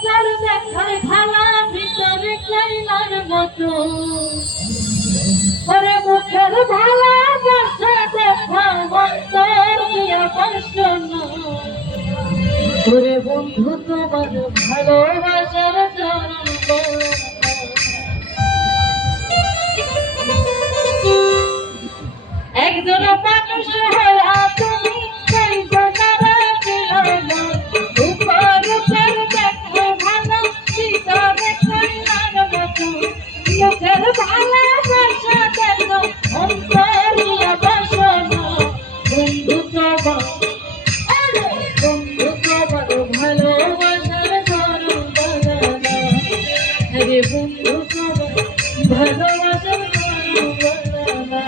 রূপের দেখায় ভালা ভিতরে কাইলার মতো ওরে মুখের ভালোবাসা দেখা অন্তর দিয়া বাসন ওরে বন্ধু তোমার ভালোবাসার চরণ একজন মানুষ হইয়া তুমি কইজনারা দিলাম উপর উপর দেখো ভালো ভিতরে কইলার মতো মুখের ভালোবাসা দেখো অন্তরিয়া বাসন বন্ধু তোমার ভালোবাসার ধরো বানানা রে বন্ধু তোমার ভালোবাসার ধরো বানানা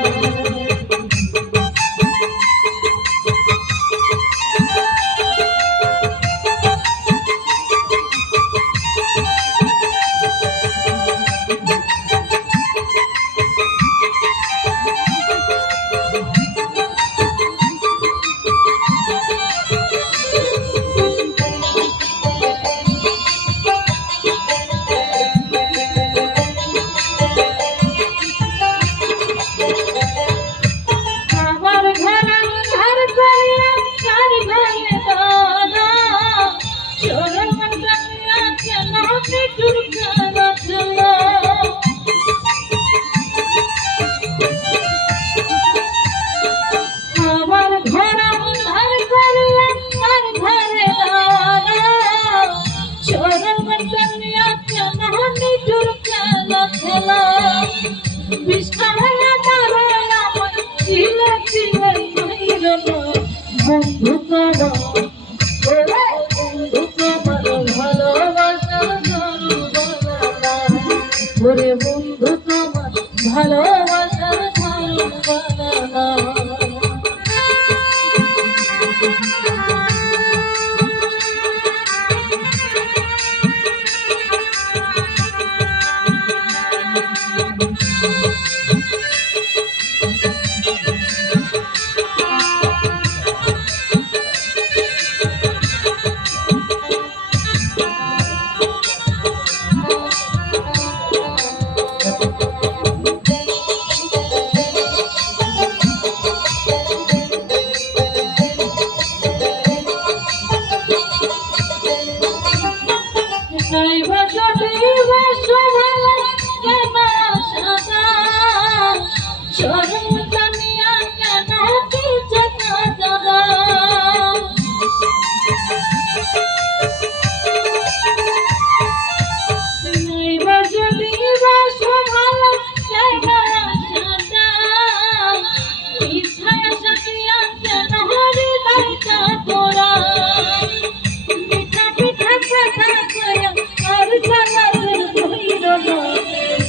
বন্ধু তোমার ভালোবাসার ধরো বানানা ওরে বন্ধু তোমার ভালোবাসার ধরো বানানা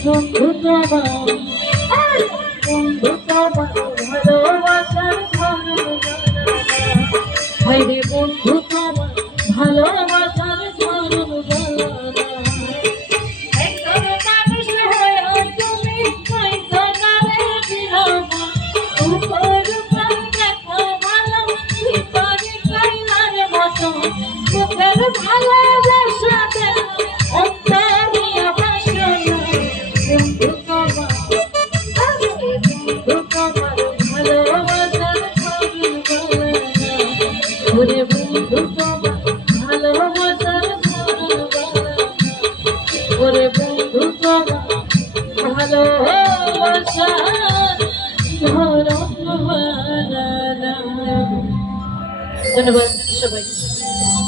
বন্ধু তোমার ভালোবাসার ধরো বানানা বন্ধু তোমার ভালোবাসার ধরো বানানা একজন মানুষ হয়ে তুমি কইজনারে দিলাম উপর উপর দেখো ভালো ভিতরে কাইলার মতো মুখের ভালোবাসা দেখো অন্তরিয়া বাসন বন্ধু তোমার ভালোবাসার ধরো বানানা ওরে বন্ধু তোমার ভালোবাসার ধরো বানানা ওরে বন্ধু তোমার ভালোবাসার ধরো বানানা ধন্যবাদ সবাই।